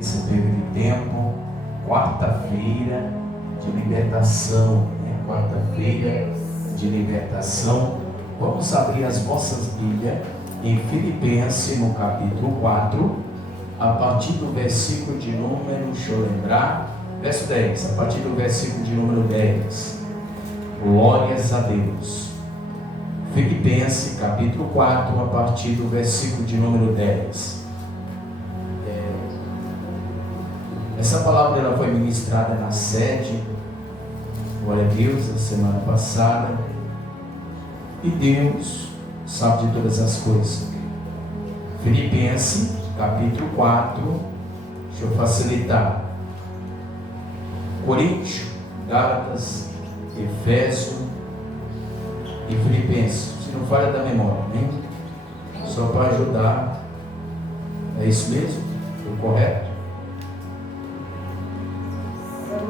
Esse período de tempo, quarta-feira de libertação, quarta-feira de libertação. Vamos abrir as vossas Bíblias em Filipenses, no capítulo 4, a partir do versículo de número, deixa eu lembrar, verso 10, a partir do versículo de número 10. Glórias a Deus. Filipenses, capítulo 4, a partir do versículo de número 10. Essa palavra ela foi ministrada na sede, glória a Deus, na semana passada. E Deus sabe de todas as coisas. Filipenses, capítulo 4, deixa eu facilitar. Coríntios, Gálatas, Efésio e Filipenses. Se não falha da memória, né? Só para ajudar. É isso mesmo? Foi correto?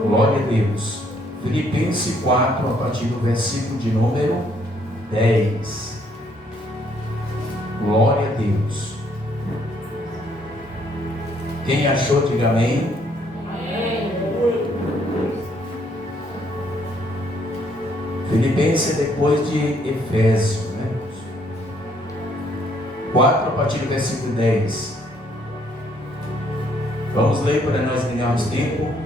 Glória a Deus. Filipenses 4, a partir do versículo de número 10. Glória a Deus. Quem achou, diga amém. Amém. Filipenses é depois de Efésios, né? 4, a partir do versículo 10. Vamos ler para nós ganharmos tempo.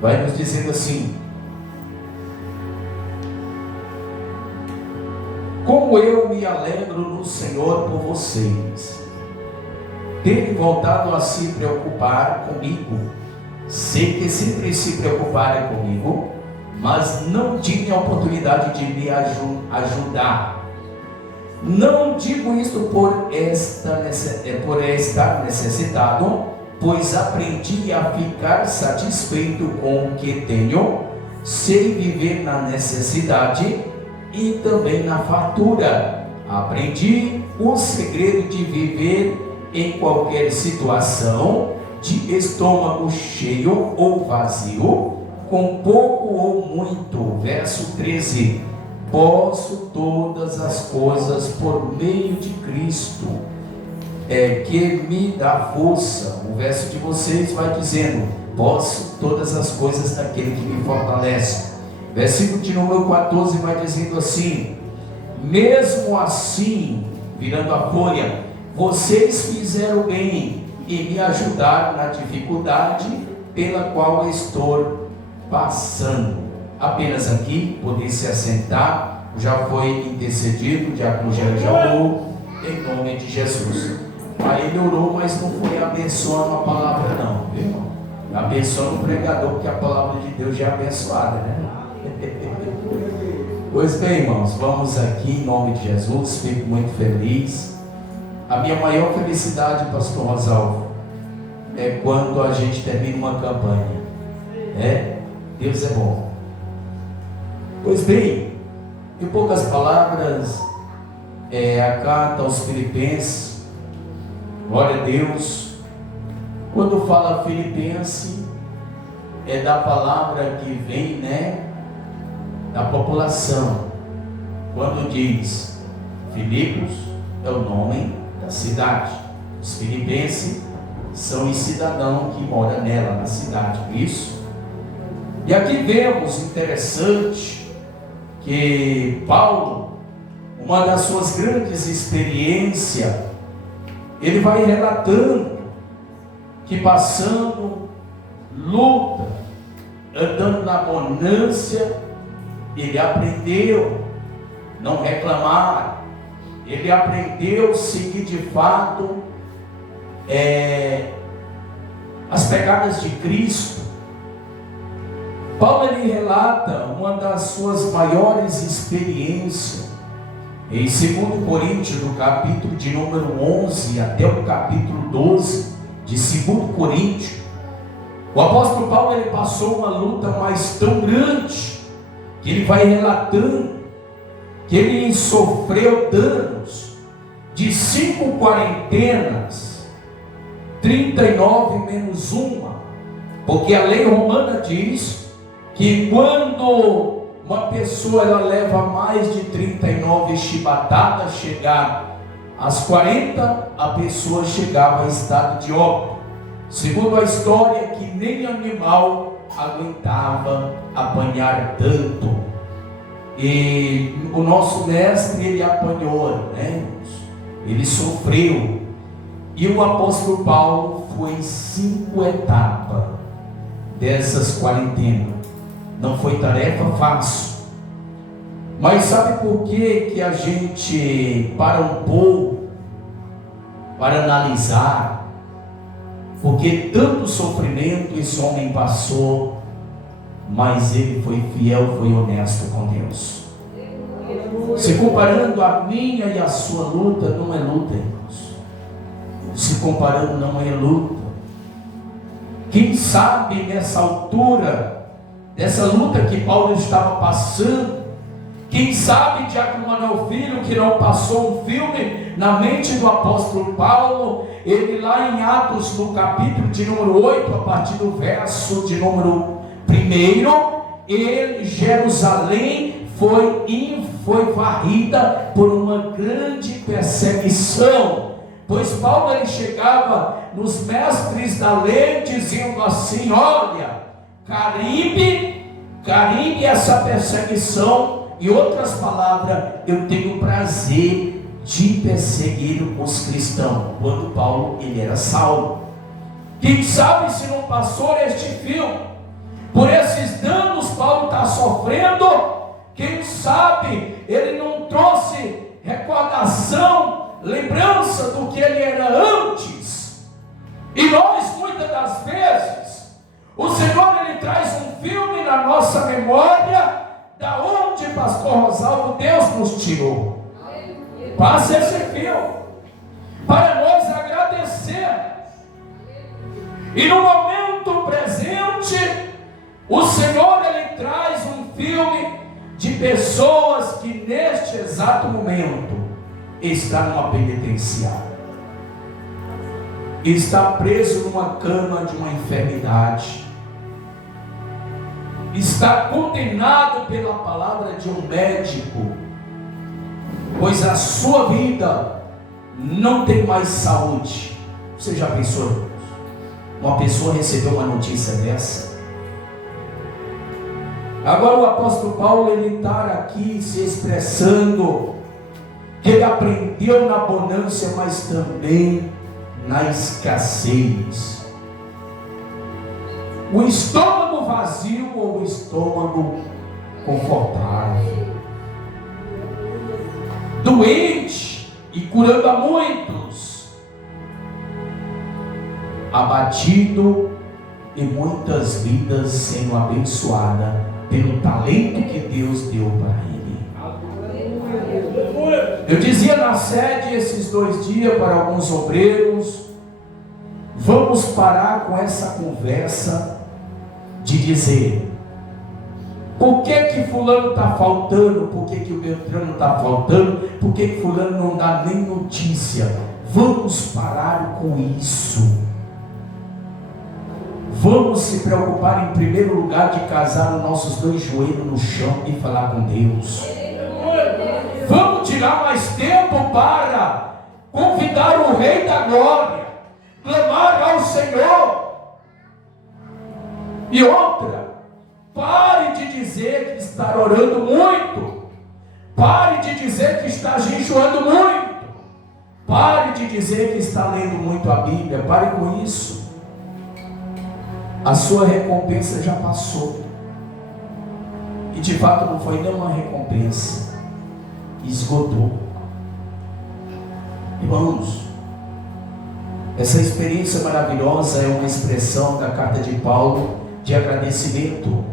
Vai nos dizendo assim: como eu me alegro no Senhor por vocês terem voltado a se preocupar comigo. Sei que sempre se preocuparam comigo, mas não tinha a oportunidade de me ajudar. Não digo isto por estar necessitado, pois aprendi a ficar satisfeito com o que tenho, sei viver na necessidade e também na fartura. Aprendi o segredo de viver em qualquer situação, de estômago cheio ou vazio, com pouco ou muito. Verso 13: posso todas as coisas por meio de Cristo, que me dá força. O verso de vocês vai dizendo: posso todas as coisas daquele que me fortalece. Versículo de número 14 vai dizendo assim: mesmo assim, virando a folha, vocês fizeram bem e me ajudaram na dificuldade pela qual estou passando. Apenas aqui, poder se assentar, já foi intercedido, já orou, em nome de Jesus. Aí ele orou, mas não foi abençoando a palavra não, viu? Abençoando o pregador, porque a palavra de Deus já é abençoada, né? Pois bem, irmãos, vamos aqui em nome de Jesus. Fico muito feliz. A minha maior felicidade, pastor Rosalvo, é quando a gente termina uma campanha. Deus é bom. Pois bem, em poucas palavras, a carta aos Filipenses, glória a Deus. Quando fala Filipenses, é da palavra que vem, da população. Quando diz Filipos, é o nome da cidade. Os filipenses são os cidadãos que moram nela, na cidade. Isso. E aqui vemos, interessante, que Paulo, uma das suas grandes experiências, ele vai relatando que passando luta, andando na bonança, ele aprendeu não reclamar, ele aprendeu seguir de fato as pegadas de Cristo. Paulo ele relata uma das suas maiores experiências em 2 Coríntios, no capítulo de número 11 até o capítulo 12 de 2 Coríntios. O apóstolo Paulo ele passou uma luta mais tão grande que ele vai relatando que ele sofreu danos de 5 quarentenas, 39 menos uma, porque a lei romana diz que quando uma pessoa ela leva mais de 39 chibatadas, chegar às 40, a pessoa chegava em estado de óbito. Segundo a história, que nem animal aguentava apanhar tanto. E o nosso mestre, ele apanhou, né? Ele sofreu. E o apóstolo Paulo foi 5 etapas dessas quarentenas. Não foi tarefa fácil. Mas sabe por que a gente para um pouco para analisar? Porque tanto sofrimento esse homem passou, mas ele foi fiel, foi honesto com Deus. Se comparando a minha e a sua luta, não é luta, irmãos. Se comparando, não é luta. Quem sabe nessa altura, dessa luta que Paulo estava passando, quem sabe Diácono Manuel Filho, que não passou um filme na mente do apóstolo Paulo, ele lá em Atos, no capítulo de número 8, a partir do verso de número 1, ele, Jerusalém, foi varrida por uma grande perseguição, pois Paulo ele chegava nos mestres da lei dizendo assim: olha, Caribe essa perseguição. Em outras palavras, eu tenho prazer de perseguir os cristãos. Quando Paulo ele era Saulo. Quem sabe se não passou este filme? Por esses danos Paulo está sofrendo. Quem sabe ele não trouxe recordação, lembrança do que ele era antes. E nós, muitas das vezes, o Senhor ele traz um filme na nossa memória, da onde, pastor Rosalvo, Deus nos tirou. Passe esse filme para nós agradecer. E no momento presente, o Senhor ele traz um filme de pessoas que neste exato momento está numa penitenciária, está preso numa cama de uma enfermidade, está condenado pela palavra de um médico, pois a sua vida não tem mais saúde. Você já pensou? Uma pessoa recebeu uma notícia dessa? Agora o apóstolo Paulo ele está aqui se expressando que ele aprendeu na abundância, mas também na escassez. O estômago vazio ou o estômago confortável, doente e curando a muitos, abatido e muitas vidas sendo abençoadas pelo talento que Deus deu para ele. Eu dizia na sede esses 2 dias para alguns obreiros: vamos parar com essa conversa de dizer por que fulano está faltando, por que o Beltrano está faltando, por que fulano não dá nem notícia. Vamos parar com isso. Vamos se preocupar em primeiro lugar de casar os nossos 2 joelhos no chão e falar com Deus. Vamos tirar mais tempo para convidar o Rei da Glória, clamar ao Senhor. E outra, pare de dizer que está orando muito, pare de dizer que está jejuando muito, pare de dizer que está lendo muito a Bíblia. Pare com isso. A sua recompensa já passou, e de fato não foi nenhuma recompensa, esgotou. Irmãos, essa experiência maravilhosa é uma expressão da carta de Paulo de agradecimento,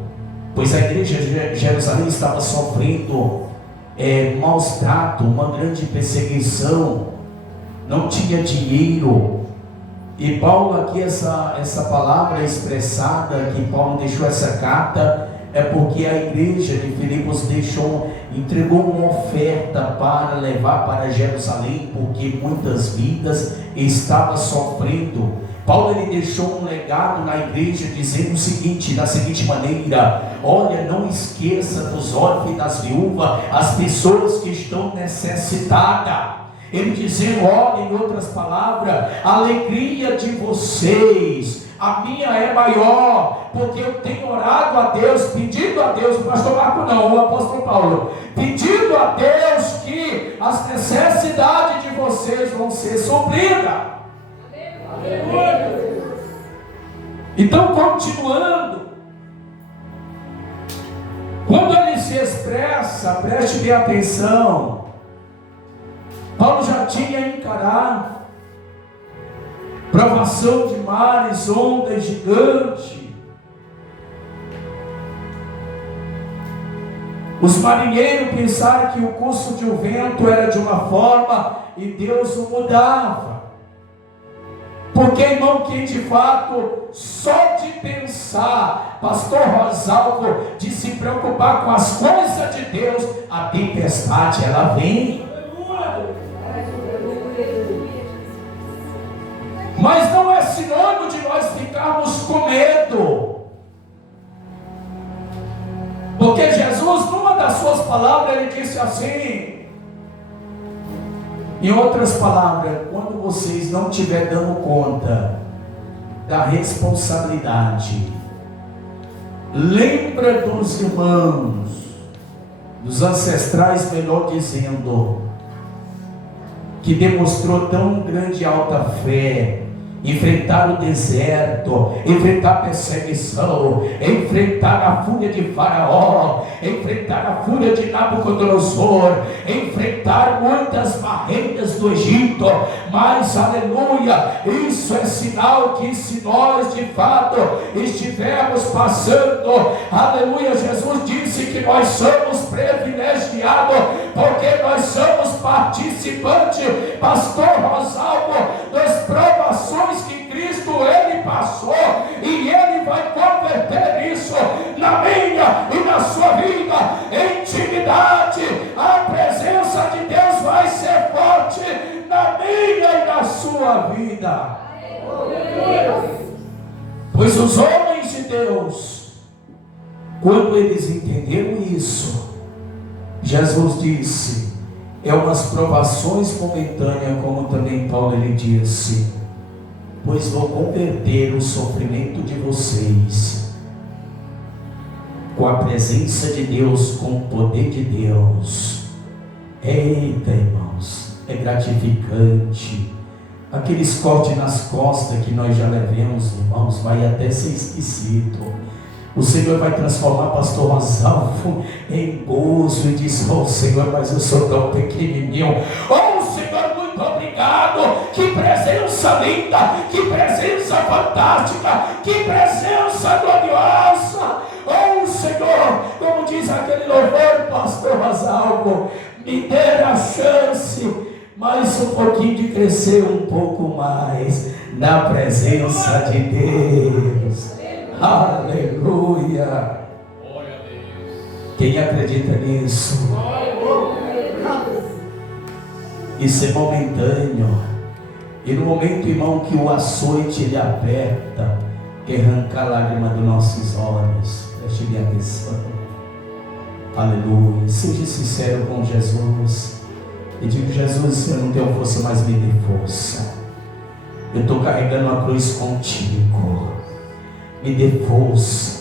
pois a igreja de Jerusalém estava sofrendo maus tratos, uma grande perseguição, não tinha dinheiro. E Paulo aqui, essa palavra expressada, que Paulo deixou essa carta, é porque a igreja de Filipos entregou uma oferta para levar para Jerusalém, porque muitas vidas estavam sofrendo. Paulo ele deixou um legado na igreja dizendo o seguinte, da seguinte maneira: olha, não esqueça dos órfãos e das viúvas, as pessoas que estão necessitadas. Ele dizendo: olha, em outras palavras, a alegria de vocês, a minha é maior, porque eu tenho orado a Deus, pedindo a Deus, o pastor Marco não, o apóstolo Paulo, pedindo a Deus que as necessidades de vocês vão ser supridas. Então, continuando, quando ele se expressa, preste bem atenção, Paulo já tinha encarado provação de mares, ondas gigante. Os marinheiros pensaram que o curso de um vento era de uma forma e Deus o mudava. Porque, irmão, que de fato, só de pensar, pastor Rosalvo, de se preocupar com as coisas de Deus, a tempestade ela vem. Mas não é sinônimo de nós ficarmos com medo. Porque Jesus, numa das suas palavras, ele disse assim, em outras palavras, quando vocês não estiverem dando conta da responsabilidade, lembra dos irmãos, dos ancestrais, melhor dizendo, que demonstrou tão grande alta fé, enfrentar o deserto, enfrentar a perseguição, enfrentar a fúria de Faraó, enfrentar a fúria de Nabucodonosor, enfrentar muitas barreiras do Egito, mas aleluia, isso é sinal que se nós de fato estivermos passando, aleluia, Jesus disse que nós somos privilegiados, porque nós somos participantes, pastor Rosalvo, das provações que Cristo ele passou, e ele vai converter isso na minha e na sua vida, em intimidade. A presença de Deus vai ser forte na minha e na sua vida. Pois os homens de Deus, quando eles entenderam isso, Jesus disse, é umas provações momentâneas, como também Paulo ele disse, pois vou converter o sofrimento de vocês com a presença de Deus, com o poder de Deus. Eita, irmãos, é gratificante. Aqueles cortes nas costas que nós já levamos, irmãos, vai até ser esquecido. O Senhor vai transformar pastor Rosalvo em gozo e diz, oh Senhor, mas eu sou tão pequenininho. Oh Senhor, muito obrigado. Que presença linda, que presença fantástica, que presença gloriosa. Oh Senhor, como diz aquele louvor, pastor Rosalvo, me dê a chance, mais um pouquinho de crescer um pouco mais na presença de Deus. Aleluia. Quem acredita nisso? Isso é momentâneo. E no momento, irmão, que o açoite ele aperta, que arranca a lágrima dos nossos olhos, preste bem atenção. Aleluia. Seja sincero com Jesus e diga, Jesus, eu não tenho força, mas me dê força. Eu estou carregando a cruz contigo, me dê força.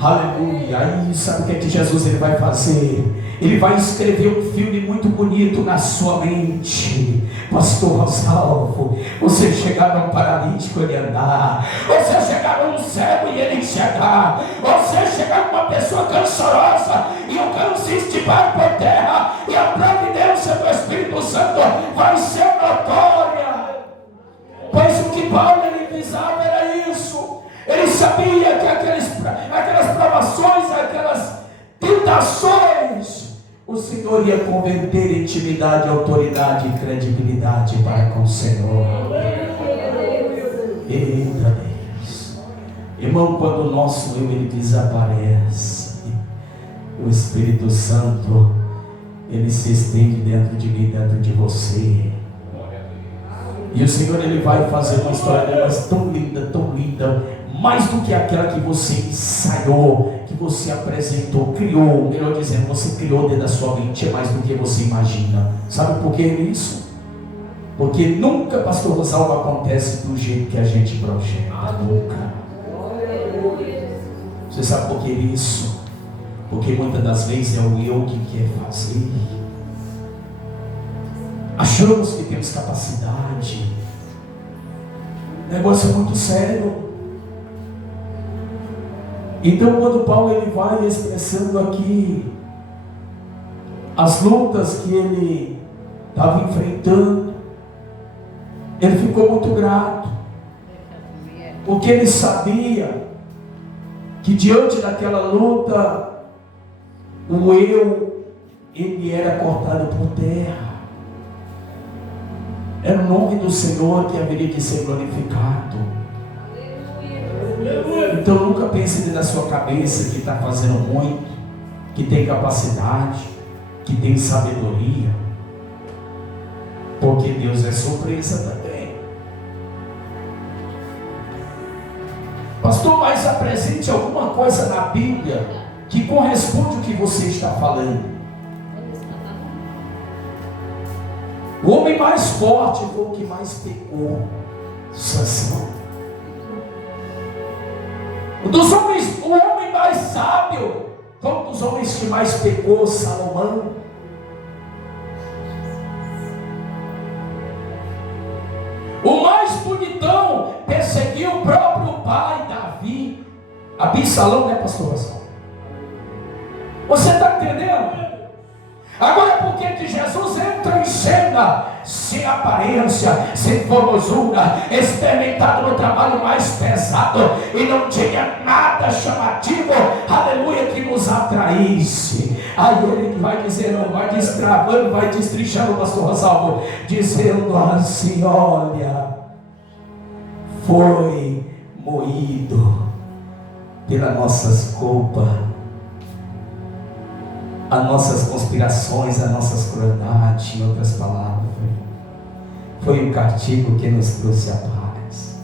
Aleluia. Aí sabe o que é que Jesus ele vai fazer? Ele vai escrever um filme muito bonito na sua mente. Pastor Rosalvo, você chegar num paralítico ele andar, você chegar num cego e ele enxergar, você chegar numa pessoa cancerosa e o câncer estivar por terra, e a providência do Espírito Santo vai ser notória. Pois o que Paulo ele visava era isso. Ele sabia que aquelas provações, aquelas tentações, o Senhor ia converter em intimidade, autoridade e credibilidade para com o Senhor. Eita Deus. Irmão, quando o nosso eu ele desaparece, o Espírito Santo ele se estende dentro de mim, dentro de você. E o Senhor ele vai fazer uma história tão linda, mais do que aquela que você ensaiou, que você apresentou, criou, melhor dizendo, você criou dentro da sua mente, é mais do que você imagina. Sabe por que isso? Porque nunca, pastor Rosalvo, acontece do jeito que a gente projeta. Nunca. Você sabe por que isso? Porque muitas das vezes é o eu que quer fazer. Achamos que temos capacidade. O negócio é muito sério. Então, quando Paulo ele vai expressando aqui as lutas que ele estava enfrentando, ele ficou muito grato, porque ele sabia que diante daquela luta, o eu, ele era cortado por terra. Era o nome do Senhor que haveria de ser glorificado. Então nunca pense dentro da sua cabeça que está fazendo muito, que tem capacidade, que tem sabedoria, porque Deus é surpresa também. Pastor, mas apresente alguma coisa na Bíblia que corresponde ao que você está falando. O homem mais forte foi o que mais pecou, Sansão. O homem mais sábio foi um dos homens que mais pecou, Salomão. O mais bonitão perseguiu o próprio pai, Davi. Absalão, né, pastor? Você está entendendo? Agora, por que Jesus entra em cena sem aparência, sem formosura, experimentado no trabalho mais pesado, e não tinha nada chamativo, aleluia, que nos atraísse? Aí ele vai dizendo, vai destravando, vai destrinchando o pastor Rosalvo, dizendo assim: olha, foi moído pelas nossas culpas, as nossas conspirações, as nossas crueldades, em outras palavras, foi o castigo que nos trouxe a paz.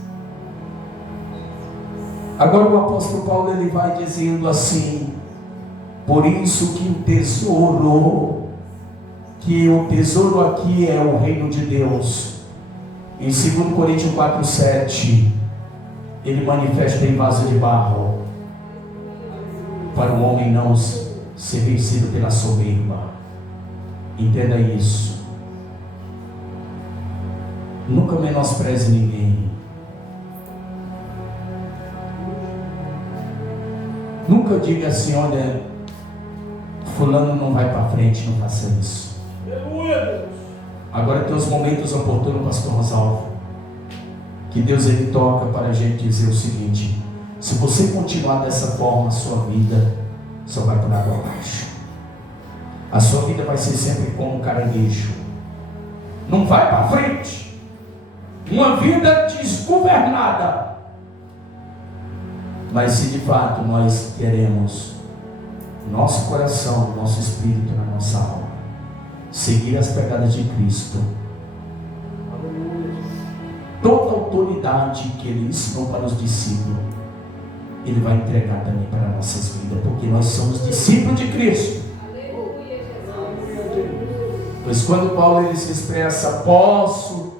Agora o apóstolo Paulo ele vai dizendo assim: por isso que o tesouro aqui é o reino de Deus. Em 2 Coríntios 4:7, ele manifesta em vaso de barro, para o homem não ser vencido pela soberba. Entenda isso. Nunca menospreze ninguém. Nunca diga assim: olha, fulano não vai para frente, não faça isso. Agora tem os momentos oportunos, pastor Rosalvo, que Deus ele toca para a gente dizer o seguinte: se você continuar dessa forma, a sua vida só vai por água abaixo. A sua vida vai ser sempre como um caranguejo, não vai para frente. Uma vida desgovernada. Mas se de fato nós queremos nosso coração, nosso espírito, na nossa alma, seguir as pegadas de Cristo, toda a autoridade que Ele ensinou para os discípulos, Ele vai entregar também para nossas vidas, porque nós somos discípulos de Cristo. Pois quando Paulo ele se expressa: posso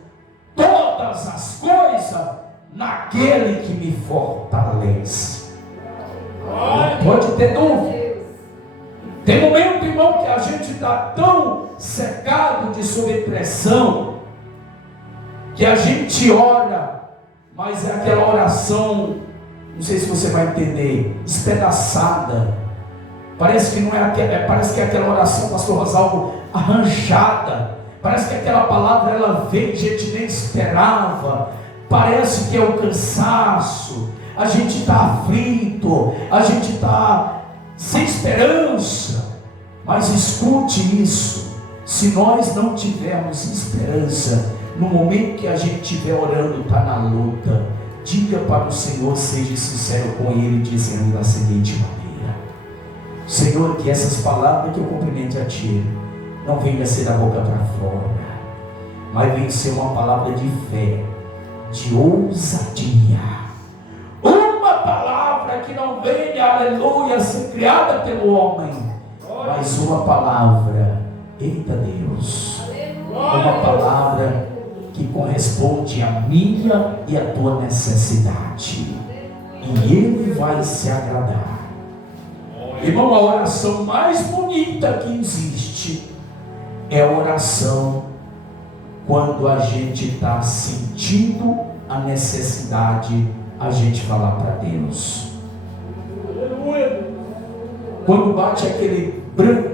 todas as coisas naquele que me fortalece. Não pode ter dúvida. Tem momento, irmão, que a gente está tão cercado de sobrepressão, que a gente ora, mas é aquela oração, não sei se você vai entender, espedaçada. Parece que não é aquela, parece que é aquela oração, pastor Rosalvo, arranjada. Parece que aquela palavra ela veio, a gente nem esperava. Parece que é o cansaço. A gente está aflito, a gente está sem esperança. Mas escute isso: se nós não tivermos esperança, no momento que a gente estiver orando, está na luta, diga para o Senhor, seja sincero com Ele, dizendo da seguinte maneira: Senhor, que essas palavras que eu cumprimente a Ti não venha ser da boca para fora, mas venha ser uma palavra de fé, de ousadia. Uma palavra que não venha, aleluia, ser criada pelo homem, mas uma palavra, eita Deus, uma palavra que corresponde à minha e à tua necessidade. E Ele vai se agradar. Irmão, a oração mais bonita que existe é a oração quando a gente está sentindo a necessidade, a gente falar para Deus. Quando bate aquele branco,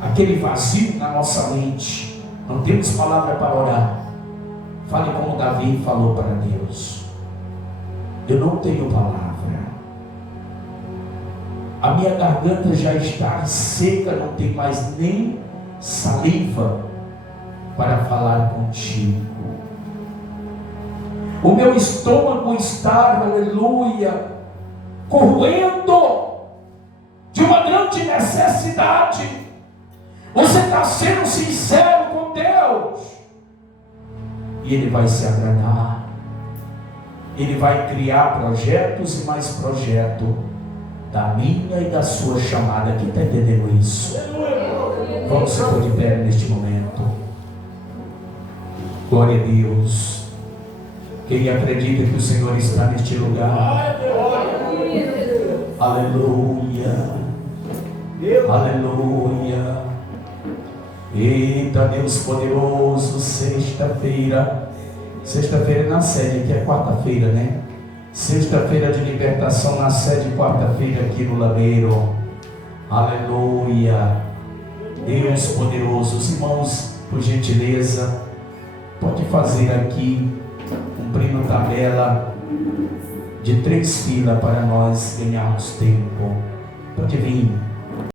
aquele vazio na nossa mente, não temos palavra para orar. Fale como Davi falou para Deus: eu não tenho palavra, a minha garganta já está seca, não tem mais nem saliva para falar contigo. O meu estômago está, aleluia, corroendo de uma grande necessidade. Você está sendo sincero com Deus, e Ele vai se agradar. Ele vai criar projetos e mais projetos da minha e da sua chamada. Quem está entendendo isso? Vamos se pôr de pé neste momento. Glória a Deus. Quem acredita que o Senhor está neste lugar? Aleluia. Aleluia. Eita, Deus poderoso. Sexta-feira na sede, que é quarta-feira, né? Sexta-feira de libertação na sede, quarta-feira aqui no Lameiro. Aleluia. Deus poderoso. Os irmãos, por gentileza, pode fazer aqui, cumprindo tabela de 3 filas para nós ganharmos tempo. Pode vir.